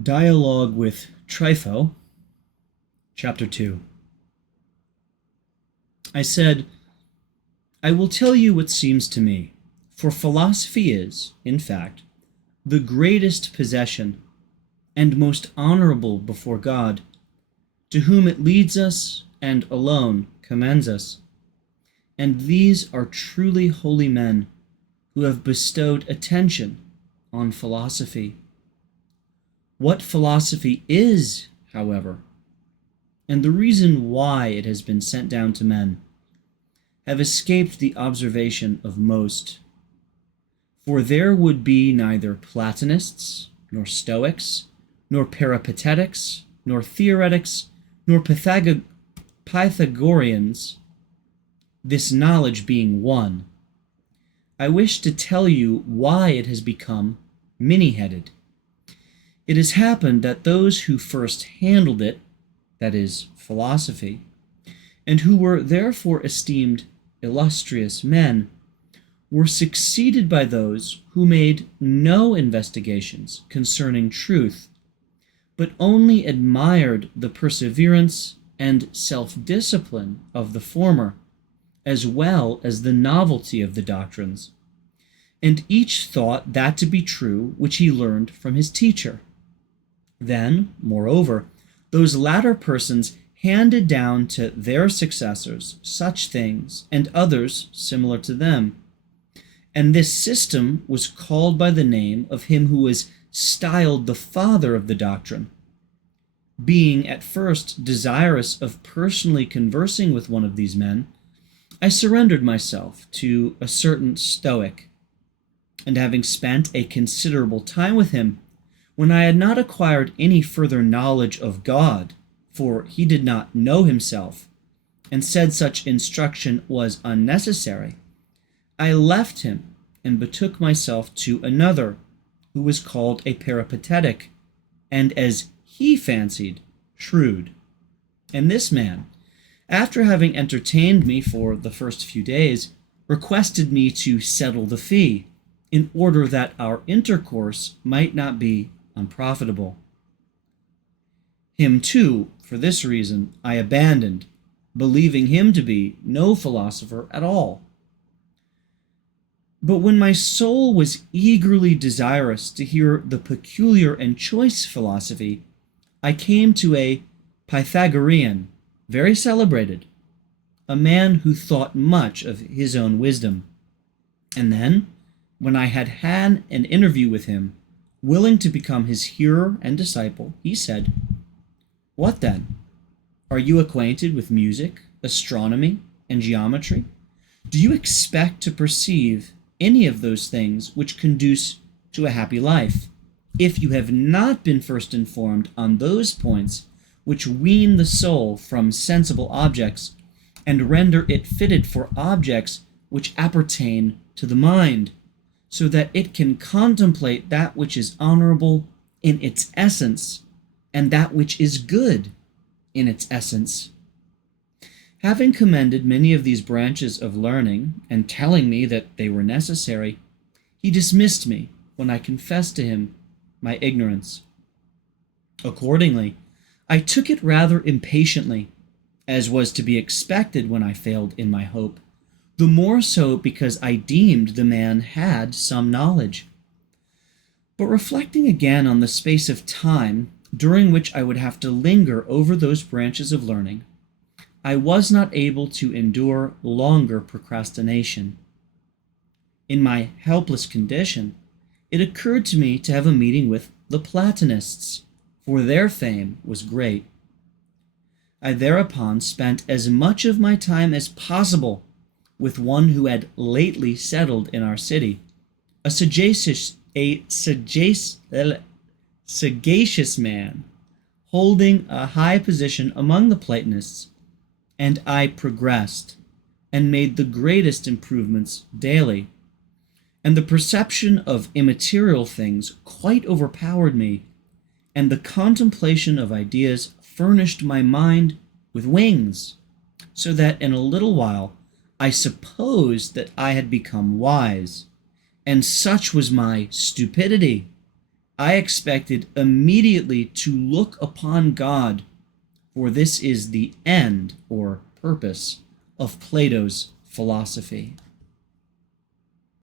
Dialogue with Trypho, Chapter 2. I said, I will tell you what seems to me, for philosophy is, in fact, the greatest possession and most honorable before God, to whom it leads us and alone commends us. And these are truly holy men who have bestowed attention on philosophy. What philosophy is, however, and the reason why it has been sent down to men, have escaped the observation of most. For there would be neither Platonists, nor Stoics, nor Peripatetics, nor Theoretics, nor Pythagoreans, this knowledge being one. I wish to tell you why it has become many-headed. It has happened that those who first handled it, that is, philosophy, and who were therefore esteemed illustrious men, were succeeded by those who made no investigations concerning truth, but only admired the perseverance and self-discipline of the former, as well as the novelty of the doctrines, and each thought that to be true which he learned from his teacher. Then, moreover, those latter persons handed down to their successors such things and others similar to them. And this system was called by the name of him who was styled the father of the doctrine. Being at first desirous of personally conversing with one of these men, I surrendered myself to a certain Stoic, and having spent a considerable time with him, when I had not acquired any further knowledge of God, for he did not know himself, and said such instruction was unnecessary, I left him and betook myself to another, who was called a Peripatetic, and as he fancied, shrewd. And this man, after having entertained me for the first few days, requested me to settle the fee, in order that our intercourse might not be unprofitable. Him too, for this reason, I abandoned, believing him to be no philosopher at all. But when my soul was eagerly desirous to hear the peculiar and choice philosophy, I came to a Pythagorean, very celebrated, a man who thought much of his own wisdom. And then, when I had had an interview with him, willing to become his hearer and disciple, he said, What then? Are you acquainted with music, astronomy, and geometry? Do you expect to perceive any of those things which conduce to a happy life, if you have not been first informed on those points which wean the soul from sensible objects, and render it fitted for objects which appertain to the mind, so that it can contemplate that which is honorable in its essence, and that which is good in its essence? Having commended many of these branches of learning, and telling me that they were necessary, he dismissed me when I confessed to him my ignorance. Accordingly, I took it rather impatiently, as was to be expected when I failed in my hope, the more so because I deemed the man had some knowledge. But reflecting again on the space of time during which I would have to linger over those branches of learning, I was not able to endure longer procrastination. In my helpless condition, it occurred to me to have a meeting with the Platonists, for their fame was great. I thereupon spent as much of my time as possible with one who had lately settled in our city, a sagacious man, holding a high position among the Platonists, and I progressed and made the greatest improvements daily, and the perception of immaterial things quite overpowered me, and the contemplation of ideas furnished my mind with wings, so that in a little while I supposed that I had become wise, and such was my stupidity, I expected immediately to look upon God, for this is the end or purpose of Plato's philosophy.